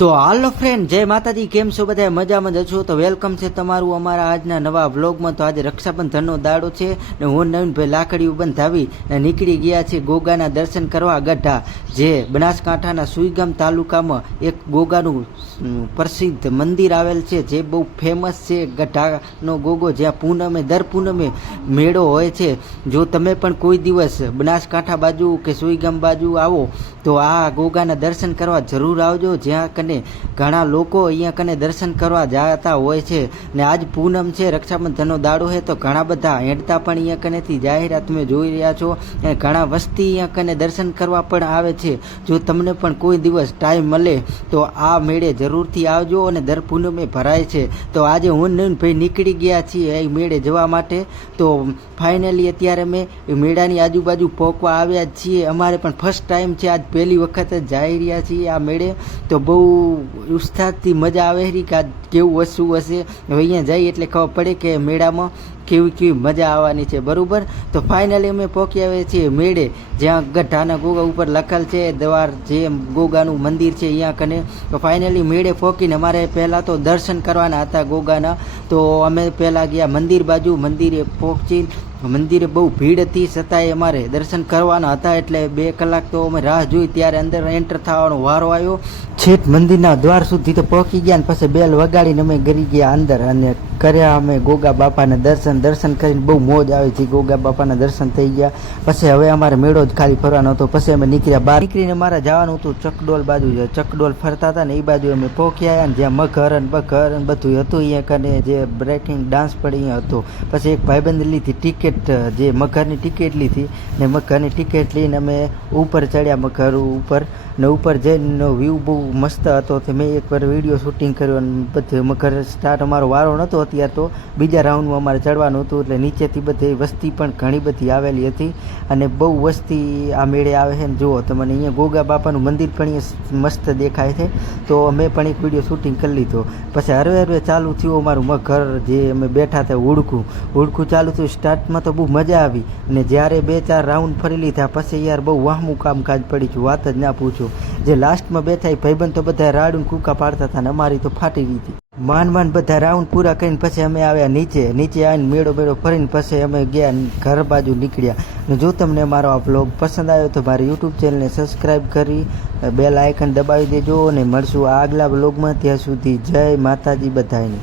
તો હાલો ફ્રેન્ડ જય માતાજી, કેમ છો બધા મજામાં જ છો? તો વેલકમ છે તમારું અમારા આજના નવા વ્લોગમાં તો આજે રક્ષાબંધનનો દાડો છે ને હું નવીનભાઈ લાકડીઓ બંધાવી ને નીકળી ગયા છે ગોગાના દર્શન કરવા ગઢા, જે બનાસકાંઠાના સુઈગામ તાલુકામાં એક ગોગાનું પ્રસિદ્ધ મંદિર આવેલ છે, જે બહુ ફેમસ છે ગઢાનો ગોગો, જ્યાં પૂનમે, દર પૂનમે મેળો હોય છે. જો તમે પણ કોઈ દિવસ બનાસકાંઠા બાજુ કે સુઈગામ બાજુ આવો, તો આ ગોગાના દર્શન કરવા જરૂર આવજો, જ્યાં કને ઘણા લોકો અહીંયા કને દર્શન કરવા જતા હોય છે. ને આજ પૂનમ છે, રક્ષાબંધનનો દાડો છે તો ઘણા બધા હેડતા પણ અહીંયા કનેથી જાહેરાત તમે જોઈ રહ્યા છો. અને ઘણા વસ્તી અહીંયા કને દર્શન કરવા પણ આવે છે. જો તમને પણ કોઈ દિવસ ટાઈમ મળે, તો આ મેળે જરૂરથી આવજો અને દર પૂનમે ભરાય છે. તો આજે હું ભાઈ નીકળી ગયા છીએ એ મેળે જવા માટે. તો ફાઇનલી અત્યારે અમે મેળાની આજુબાજુ પહોંચવા આવ્યા છીએ. અમારે પણ ફર્સ્ટ ટાઈમ છે, આજ પહેલી વખત જ જઈ રહ્યા છીએ આ મેળે. તો બહુ ઉત્સાહથી મજા આવે છે કે આ કેવું વસ્તુ હશે? અહીંયા જઈએ એટલે ખબર પડે કે મેળામાં કેવી કેવી મજા આવવાની છે, બરાબર? તો ફાઇનલી અમે પહોંચી આવ્યા છીએ મેળે, જ્યાં ગઢાના ગોગા ઉપર લખેલ છે, દ્વાર જે ગોગાનું મંદિર છે અહીંયા કને. તો ફાઇનલી મેળે પહોંચીને અમારે પહેલાં તો દર્શન કરવાના હતા ગોગાના. તો અમે પહેલાં ગયા મંદિર બાજુ, મંદિરે પહોંચી. મંદિરે બહુ ભીડ હતી, છતાંય અમારે દર્શન કરવાના હતા એટલે બે કલાક તો અમે રાહ જોઈ, ત્યારે અંદર એન્ટર થવાનો વારો આવ્યો. છેક મંદિરના દ્વાર સુધી તો પહોંચી ગયા ને પછી બેલ વગાડીને અમે ગરી ગયા અંદર અને કર્યા. અમે ગોગા બાપાના દર્શન દર્શન કરીને બહુ મોજ આવી હતી ગોગા બાપાના દર્શન થઈ ગયા. પછી હવે અમારે મેળો જ ખાલી ફરવાનો હતો. પછી અમે નીકળ્યા બહાર. નીકળીને અમારે જવાનું હતું ચકડોલ બાજુ. જ ચકડોલ ફરતા હતા ને એ બાજુ અમે પોખ્યા અને જ્યાં મઘર અને બઘર અને બધું હતું અહીંયા કને. જે બ્રેકિંગ ડાન્સ પણ અહીંયા હતો. પછી એક ભાઈબંધ લીધી ટિકિટ જે મઘરની ટિકિટ લીધી ને મઘરની ટિકિટ લઈને અમે ઉપર ચડ્યા મઘર ઉપર ને ઉપર જઈને વ્યૂ બહુ મસ્ત હતો. તે મેં એકવાર વીડિયો શૂટિંગ કર્યો અને બધું મઘર સ્ટાર્ટ અમારો વારો નહોતો અત્યારે તો. બીજા રાઉન્ડમાં અમારે ચડવાનું હતું એટલે નીચેથી બધી વસ્તી પણ ઘણી બધી આવેલી હતી. અને બહુ વસ્તી આ મેળે આવે છે ને જુઓ તમને અહીંયા ગોગા બાપાનું મંદિર પણ અહીંયા મસ્ત દેખાય છે. તો અમે પણ એક વીડિયો શૂટિંગ કરી લીધો. પછી હરવે હરવે ચાલુ થયું અમારું ઘર જે અમે બેઠા હતા ઉડકું ઉડકું ચાલુ થયું, સ્ટાર્ટમાં તો બહુ મજા આવી. અને જ્યારે બે ચાર રાઉન્ડ ફરી લીધા, પછી યાર બહુ વાહમું કામકાજ પડી ગયું, વાત જ ના પૂછો. જે લાસ્ટમાં બેઠા એ ભાઈબંધ તો બધા રાડું કૂકા પાડતા હતા ને અમારી તો ફાટી ગઈ હતી. માંડ માંડ બધા રાઉન્ડ પૂરા કરીને પછી અમે આવ્યા નીચે. નીચે આવીને મેળો મેળો ફરીને પછી અમે ગયા ઘર બાજુ નીકળ્યા. જો તમને મારો આ બ્લોગ પસંદ આવ્યો તો મારી યુટ્યુબ ચેનલને સબસ્ક્રાઈબ કરી બેલ આઇકન દબાવી દેજો અને મળશું આગલા બ્લોગમાં ત્યાં સુધી. જય માતાજી બધાને